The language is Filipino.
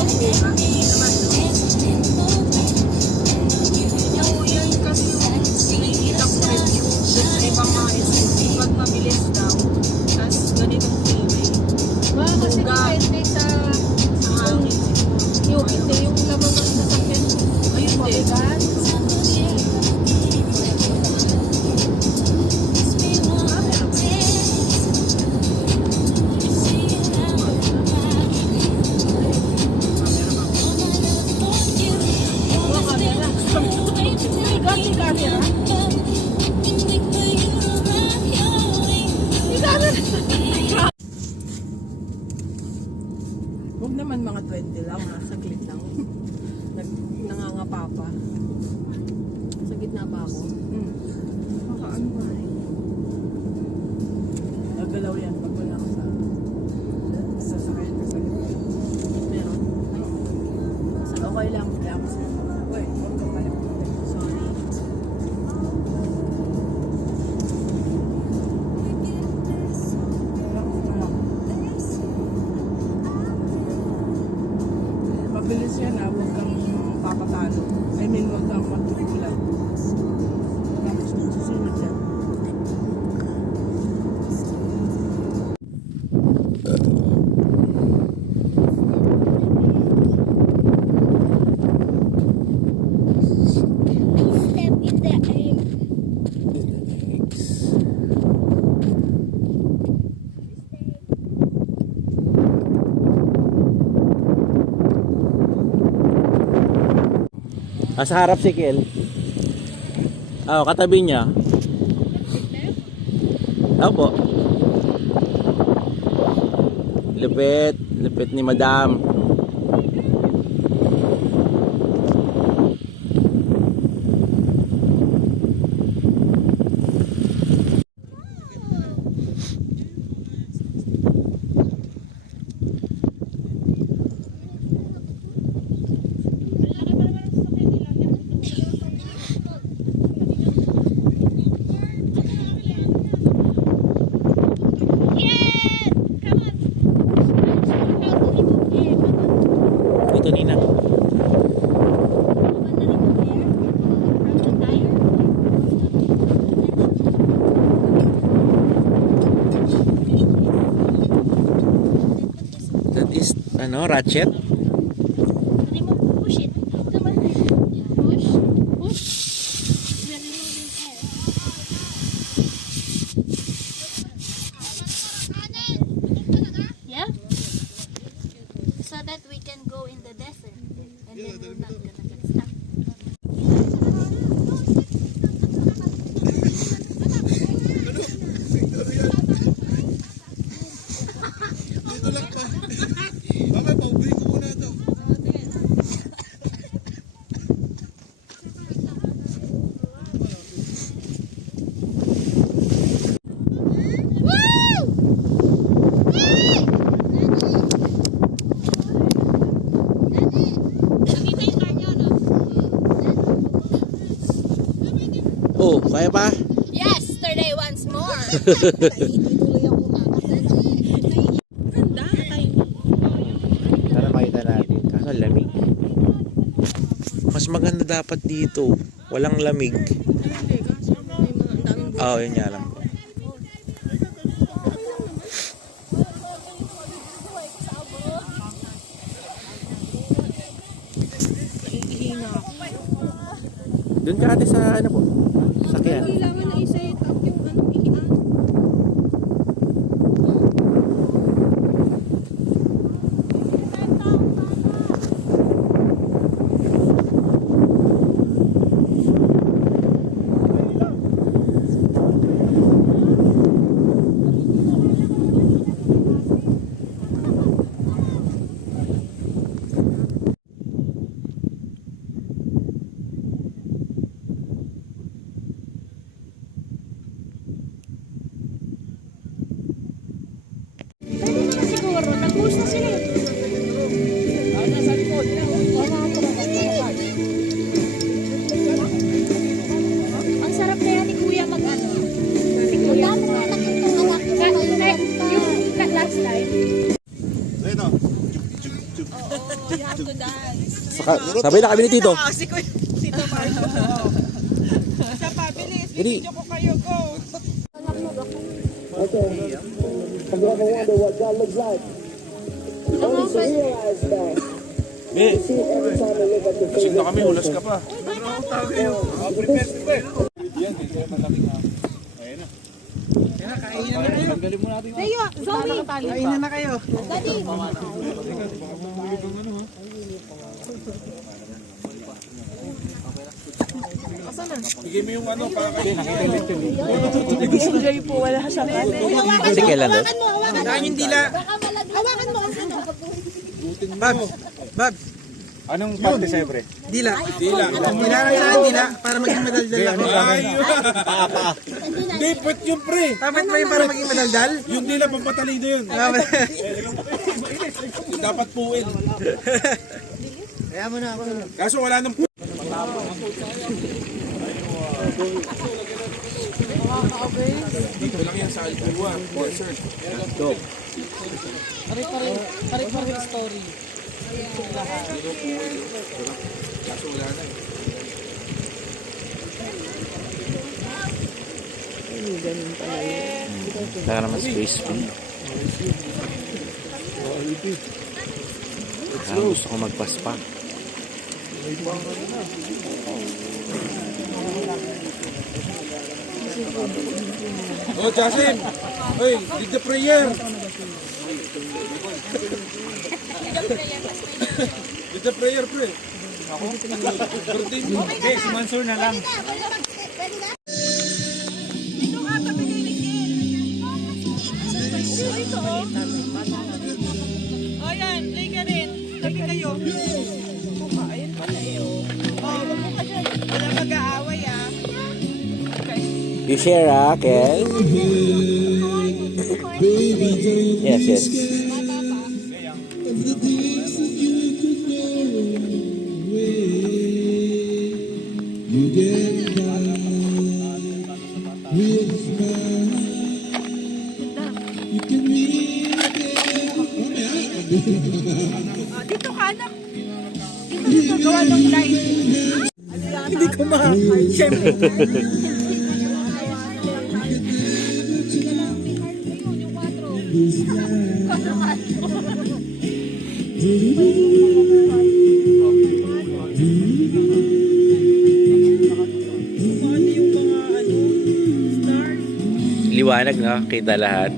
Hindi naman, no? Yun kasi yung nakikita ko review sa ibang mga SUV. Pag mabilis daw, tas ganitong freeway. Kasi Buga. depende sa Hangin siguro. yung hindi yung laman ng sasakyan. Ayun din. Mabigat. Mga camera. Mabigat yung camera. Huwag naman mga 20 lang ha, saglit lang. Nangangapa pa. Sa gitna pa ako. Baka ano ba eh. Nagalaw yan pag wala ka sa sasakyan ka sa gitna. Meron? So, okay lang. Wala ako sa wait, huwag kang balik. Sorry. Mabilis yan ha, huwag kang papatalo. I mean, huwag kang magtutulan. Tapos susunod yan. Step in the egg. Sa harap si Kel. Katabi niya. Opo. Lupit, lupit ni Madam. Ito Nina. That is ratchet. Push it. Come on. Push. Push. We are removing air. Yeah? So that we can go in the desert. And then we're not gonna get stuck. Dito lang pa. Mamaya pauwi ko muna ito. Oh, kaya pa? Yesterday once more. Para makita natin. Kaso lamig. Mas maganda dapat dito. Walang lamig. Yun nga lang. Doon ka ate sa po? Sakyan. Kailangan na i-set up yung ihian. You have to dance. Sabay na kami ni Tito. Si Tito Marco. Sa pabilis, video ko kayo, go. Kasing na kami, hulas ka pa. Kainan na kayo. Bigay mo yung ano, para kayo. Enjoy po, wala sa kanin. Kasi kailan doon? Saan yung dila? Hawakan mo kasi no. Babs. Anong parte sa'yo, pre? Dila. Dila. Dila lang saan, dila. Para maging madaldal ako. Hindi, pwet yun, pre. Dapat ba yung para maging madaldal? Yung dila, pampatalido yun. Dapat puwin. Kaya mo na ako. Kaso wala nang puwin. Dito lang yan sa Alcua. Desert. Pare-pare story. Kaso wala na. Kaya naman space fee. Gusto ko magpaspa. Oh, Jasim! Hey, lead the prayer! Lead the prayer, pre. Ako? Birthday mo. Okay, si Mansur na lang. O yan, play ka rin. Tabi kayo. Ayun pala eh. Oh, wala mag-aaway ah. You share, Kel? Yes, yes. Dito ka anak. Dito gawa ng light. Hindi ko Siyempre. Liwanag, no? Kita lahat.